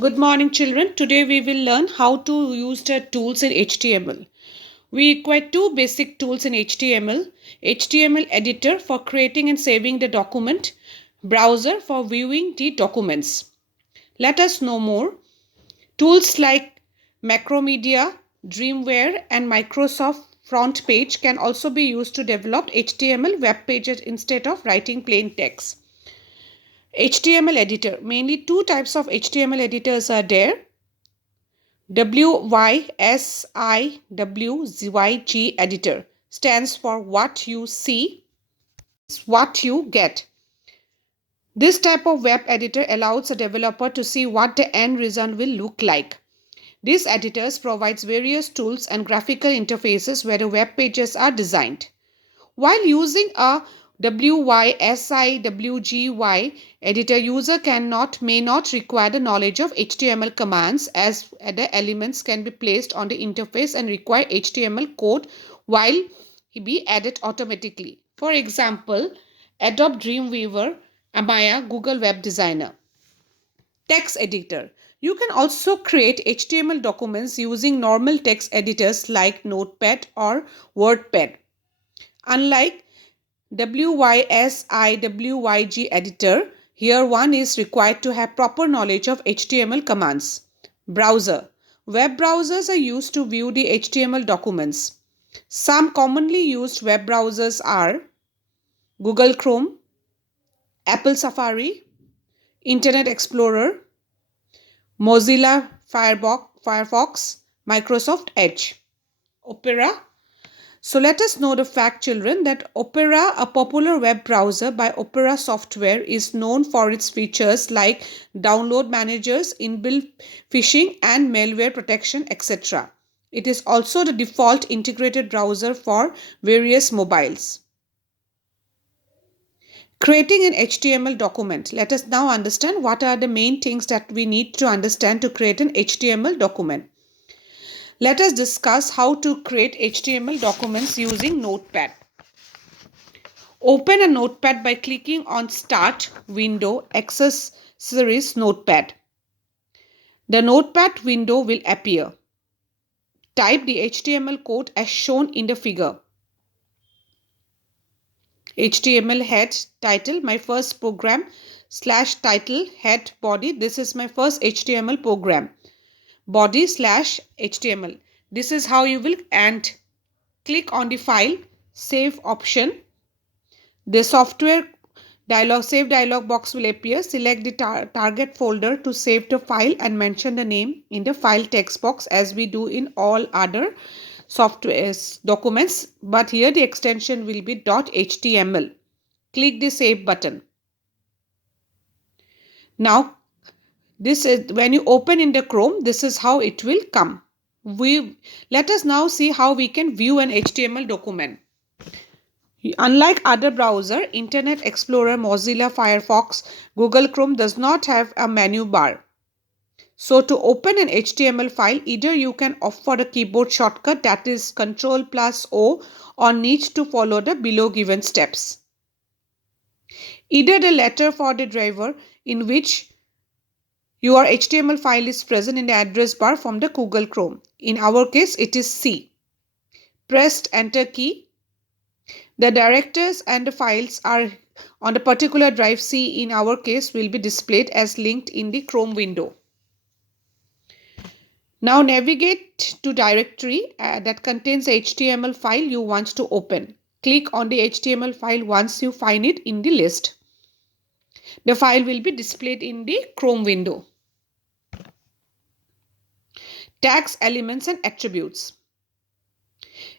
Good morning, children. Today we will learn how to use the tools in HTML. We require two basic tools in HTML. HTML editor for creating and saving the document, browser for viewing the documents. Let us know more. Tools like Macromedia, Dreamweaver and Microsoft Front Page can also be used to develop HTML web pages instead of writing plain text. HTML editor. Mainly two types of HTML editors are there. WYSIWYG editor stands for what you see is what you get. This type of web editor allows a developer to see what the end result will look like. This editor provides various tools and graphical interfaces where the web pages are designed. While using a WYSIWYG editor, user may not require the knowledge of HTML commands as the elements can be placed on the interface and require HTML code while be added automatically. For example, Adobe Dreamweaver, Amaya, Google Web Designer. Text editor. You can also create HTML documents using normal text editors like Notepad or WordPad. Unlike WYSIWYG editor, here one is required to have proper knowledge of HTML commands. Browser. Web browsers are used to view the HTML documents. Some commonly used web browsers are Google Chrome, Apple Safari, Internet Explorer, Mozilla Firefox, Microsoft Edge, Opera. So let us know the fact, children, that Opera, a popular web browser by Opera Software, is known for its features like download managers, inbuilt phishing and malware protection, etc. It is also the default integrated browser for various mobiles. Creating an HTML document. Let us now understand what are the main things that we need to understand to create an HTML document. Let us discuss how to create HTML documents using Notepad. Open a Notepad by clicking on Start window, Accessories, Notepad. The Notepad window will appear. Type the HTML code as shown in the figure. HTML head title, my first program, / title head body. This is my first HTML program. Body / HTML. This is how you will, and click on the file save option. The save dialog box will appear. Select the target folder to save the file and mention the name in the file text box as we do in all other software documents, but here the extension will be .html. Click the save button. Now this is when you open in the Chrome, this is how it will come. Let us now see how we can view an HTML document. Unlike other browser, Internet Explorer, Mozilla Firefox, Google Chrome does not have a menu bar. So to open an HTML file, either you can opt for the keyboard shortcut, that is Ctrl+O, or need to follow the below given steps. Either the letter for the driver in which your HTML file is present in the address bar from the Google Chrome. In our case, it is C. Press Enter key. The directories and the files are on the particular drive C in our case will be displayed as linked in the Chrome window. Now navigate to directory that contains the HTML file you want to open. Click on the HTML file once you find it in the list. The file will be displayed in the Chrome window. Tags, elements and attributes.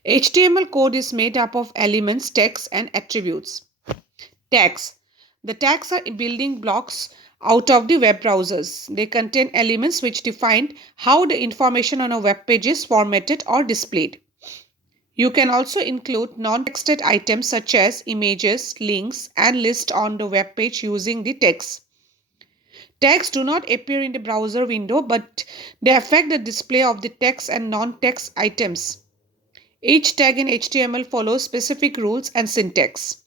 HTML code is made up of elements, text and attributes. Tags. The tags are building blocks out of the web browsers. They contain elements which define how the information on a web page is formatted or displayed. You can also include non-texted items such as images, links, and lists on the web page using the text. Tags do not appear in the browser window, but they affect the display of the text and non-text items. Each tag in HTML follows specific rules and syntax.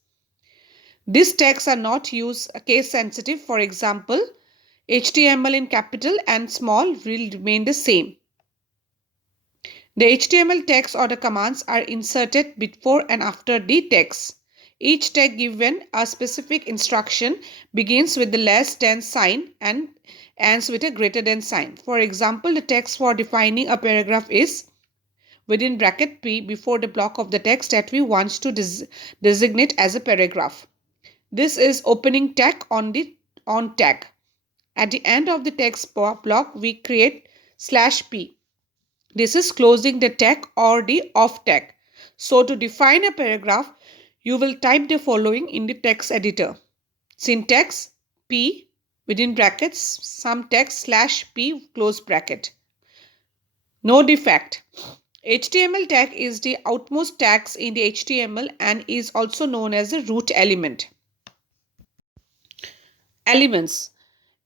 These tags are not case sensitive. For example, HTML in capital and small will remain the same. The HTML text or the commands are inserted before and after the text. Each tag given a specific instruction begins with the less than sign and ends with a greater than sign. For example, the text for defining a paragraph is within bracket P before the block of the text that we want to designate as a paragraph. This is opening tag on the on tag. At the end of the text block, we create /p. This is closing the tag or the off tag. So to define a paragraph, you will type the following in the text editor. Syntax P within brackets some text /p close bracket. No defect. HTML tag is the outmost tags in the HTML and is also known as the root element. Elements.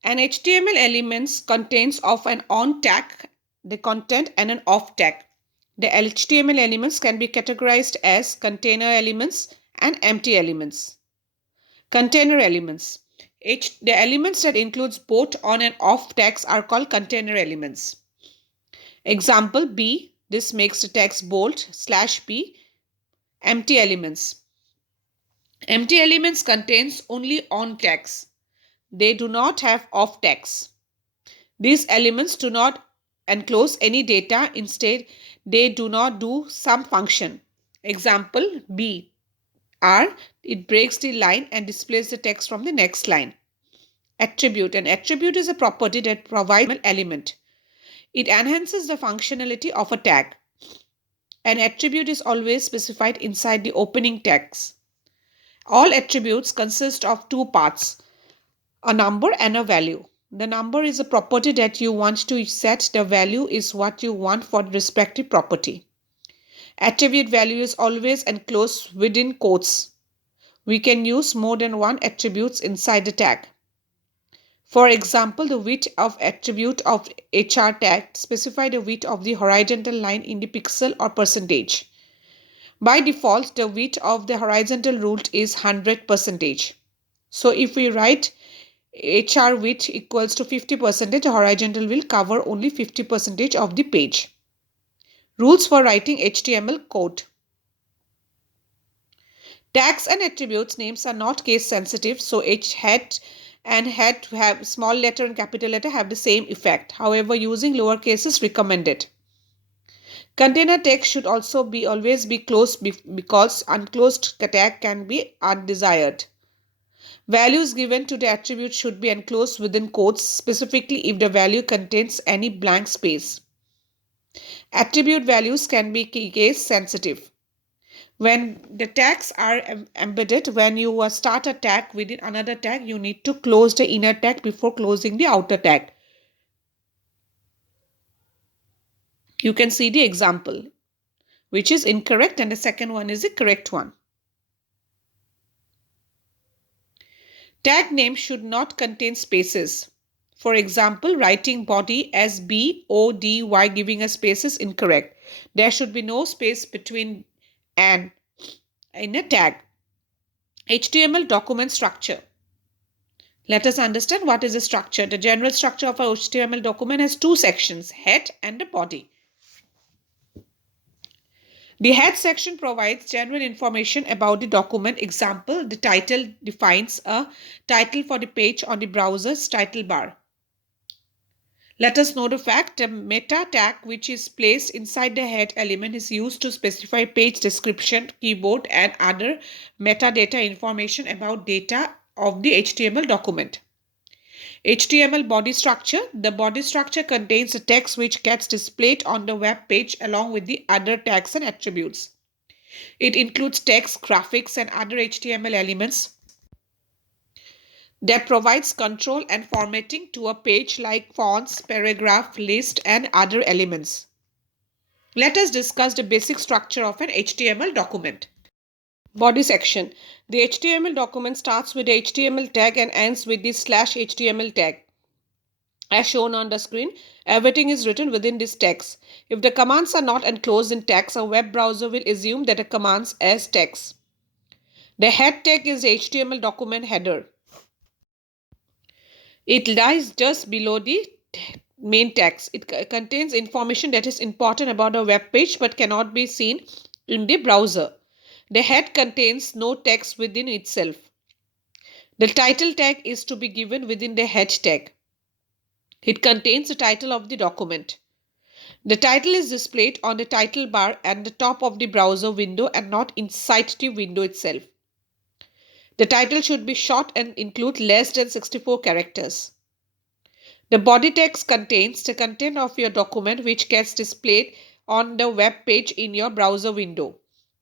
An HTML elements contains of an on tag, the content, and an off tag. The HTML elements can be categorized as container elements and empty elements. Container elements. The elements that includes both on and off tags are called container elements. Example B. This makes the text bold /p. Empty elements. Empty elements contains only on tags. They do not have off tags. These elements do not enclose any data. Instead, they do not do some function. Example B. R. It breaks the line and displays the text from the next line. Attribute. An attribute is a property that provides an element. It enhances the functionality of a tag. An attribute is always specified inside the opening tags. All attributes consist of two parts, a number and a value. The number is a property that you want to set. The value is what you want for the respective property. Attribute value is always enclosed within quotes. We can use more than one attributes inside the tag. For example, the width of attribute of HR tag specify the width of the horizontal line in the pixel or percentage. By default, the width of the horizontal rule is 100%. So if we write HR width equals to 50%, the horizontal will cover only 50% of the page. Rules for writing HTML code. Tags and attributes names are not case sensitive, so head and head to have small letter and capital letter have the same effect. However, using lowercase is recommended. Container text should also always be closed because unclosed tag can be undesired. Values given to the attribute should be enclosed within quotes, specifically if the value contains any blank space. Attribute values can be case sensitive. When the tags are embedded, when you start a tag within another tag, you need to close the inner tag before closing the outer tag. You can see the example, which is incorrect, and the second one is the correct one. Tag name should not contain spaces. For example, writing body as B-O-D-Y giving a space is incorrect. There should be no space between and in a tag. HTML document structure. Let us understand what is the structure. The general structure of a HTML document has two sections, head and the body. The head section provides general information about the document. Example, the title defines a title for the page on the browser's title bar. Let us know the fact the meta tag, which is placed inside the head element, is used to specify page description, keyboard, and other metadata information about data of the HTML document. HTML body structure. The body structure contains the text which gets displayed on the web page along with the other tags and attributes. It includes text, graphics, and other HTML elements that provides control and formatting to a page like fonts, paragraph, list, and other elements. Let us discuss the basic structure of an HTML document. Body section. The HTML document starts with the HTML tag and ends with the /HTML tag. As shown on the screen, everything is written within this text. If the commands are not enclosed in text, a web browser will assume that the commands as text. The head tag is the HTML document header. It lies just below the main text. It contains information that is important about a web page but cannot be seen in the browser. The head contains no text within itself. The title tag is to be given within the head tag. It contains the title of the document. The title is displayed on the title bar at the top of the browser window and not inside the window itself. The title should be short and include less than 64 characters. The body text contains the content of your document which gets displayed on the web page in your browser window.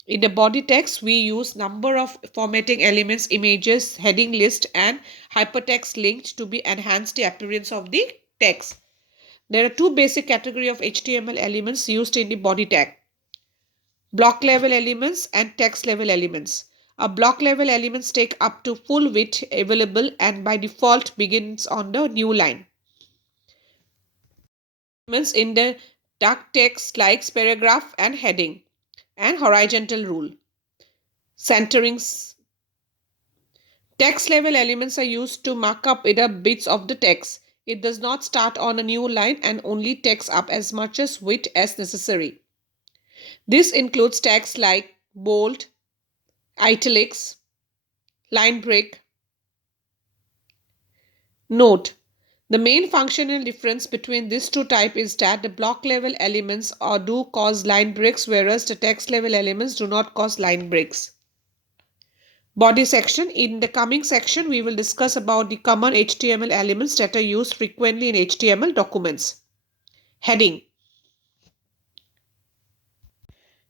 In the body text, we use number of formatting elements, images, heading list, and hypertext linked to be enhance the appearance of the text. There are two basic categories of HTML elements used in the body tag: block level elements and text level elements. A block level elements take up to full width available and by default begins on the new line. Elements in the dark text like paragraph and heading and horizontal rule. Centerings. Text level elements are used to mark up either bits of the text. It does not start on a new line and only takes up as much as width as necessary. This includes tags like bold, italics, line break. Note: the main functional difference between these two types is that the block level elements do cause line breaks, whereas the text level elements do not cause line breaks. Body section. In the coming section, we will discuss about the common HTML elements that are used frequently in HTML documents. Heading.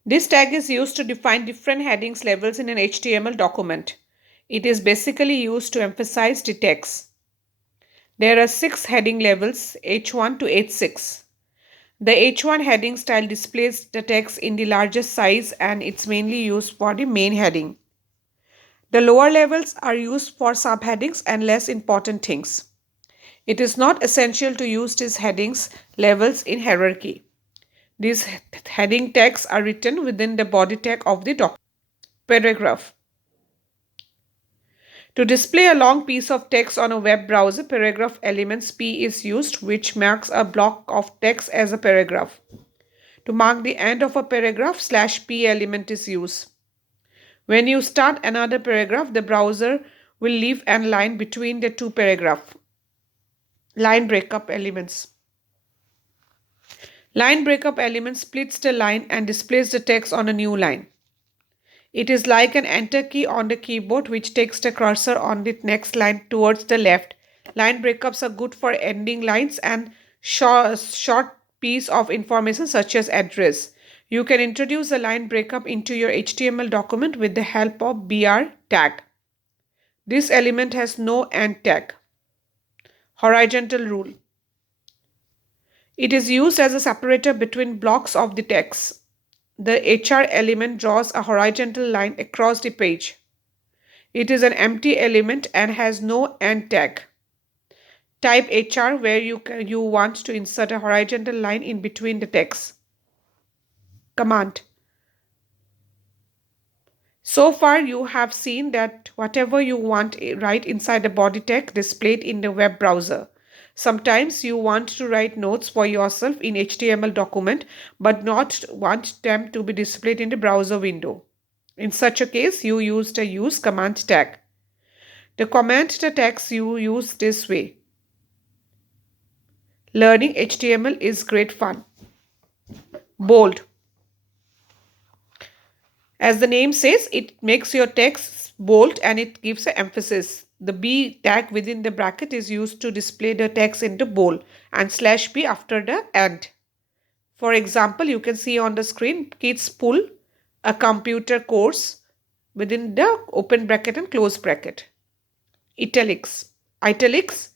This tag is used to define different headings levels in an HTML document. It is basically used to emphasize the text. There are 6 heading levels, H1 to H6. The H1 heading style displays the text in the largest size and it's mainly used for the main heading. The lower levels are used for subheadings and less important things. It is not essential to use these headings levels in hierarchy. These heading tags are written within the body tag of the document. Paragraph. To display a long piece of text on a web browser, paragraph elements P is used, which marks a block of text as a paragraph. To mark the end of a paragraph, /P element is used. When you start another paragraph, the browser will leave a line between the two paragraphs. Line breakup elements. Line breakup element splits the line and displays the text on a new line. It is like an enter key on the keyboard which takes the cursor on the next line towards the left. Line breakups are good for ending lines and short piece of information such as address. You can introduce a line breakup into your HTML document with the help of BR tag. This element has no end tag. Horizontal rule. It is used as a separator between blocks of the text. The HR element draws a horizontal line across the page. It is an empty element and has no end tag. Type HR where you want to insert a horizontal line in between the text. Command. So far you have seen that whatever you want write inside the body tag displayed in the web browser. Sometimes you want to write notes for yourself in HTML document but not want them to be displayed in the browser window. In such a case, you use the use command tag. The command tags you use this way. Learning HTML is great fun. Bold. As the name says, it makes your text bold and it gives an emphasis. The B tag within the bracket is used to display the text into bold and /P after the end. For example, you can see on the screen, kids pull a computer course within the open bracket and close bracket. Italics. Italics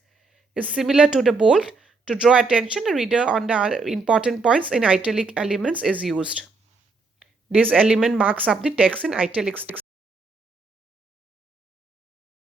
is similar to the bold. To draw attention, a reader on the important points in italic elements is used. This element marks up the text in italics.